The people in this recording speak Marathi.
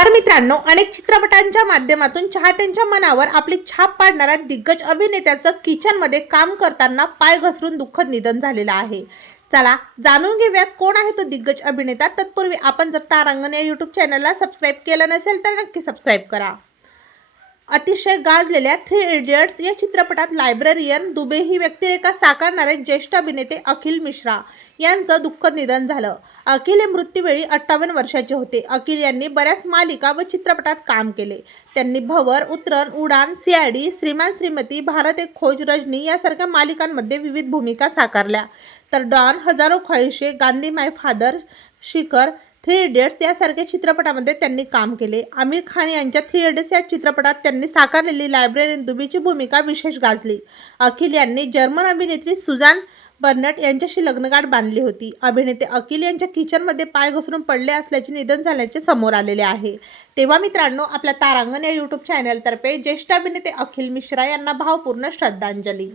तर मित्रांनो अनेक चित्रपटांच्या माध्यमातून चाहत्यांच्या मनावर आपली छाप पाडणाऱ्या दिग्गज अभिनेत्याचं किचनमध्ये काम करताना पाय घसरून दुःखद निधन झालेलं आहे. चला जाणून घेऊया कोण आहे तो दिग्गज अभिनेता. तत्पूर्वी आपण जर तारांगण या यूट्यूब चॅनलला सबस्क्राईब केलं नसेल तर नक्की सबस्क्राईब करा. अतिशय गाजलेल्या थ्री इडियट्स या चित्रपटात लायब्ररियन दुबे ही व्यक्तिरेखा साकारणारे ज्येष्ठ अभिनेते अखिल मिश्रा यांचं दुःखद निधन झालं. अखिल हे मृत्यूवेळी अठ्ठावन्न वर्षाचे होते. अखिल यांनी बऱ्याच मालिका व चित्रपटात काम केले. त्यांनी भवर उतरण उडान सीआयडी श्रीमान श्रीमती भारत एक खोज रजनी यासारख्या मालिकांमध्ये विविध भूमिका साकारल्या. तर Don Hazaaron Khwaishein Gandhi My Father Shikhar Three Idiots यासारख्या चित्रपटामध्ये त्यांनी काम केले. आमिर खान यांच्या थ्री इडियट्स या चित्रपटात त्यांनी साकारलेली लायब्ररी दुबीची भूमिका विशेष गाजली. अखिल यांनी जर्मन अभिनेत्री सुजान बर्नट यांच्याशी लग्नगाठ बांधली होती. अभिनेते अखिल यांच्या किचनमध्ये पाय घसरून पडले असल्याचे निधन झाल्याचे समोर आलेले आहे. तेव्हा मित्रांनो आपल्या तारांगण या यूट्यूब चॅनलतर्फे ज्येष्ठ अभिनेते अखिल मिश्रा यांना भावपूर्ण श्रद्धांजली.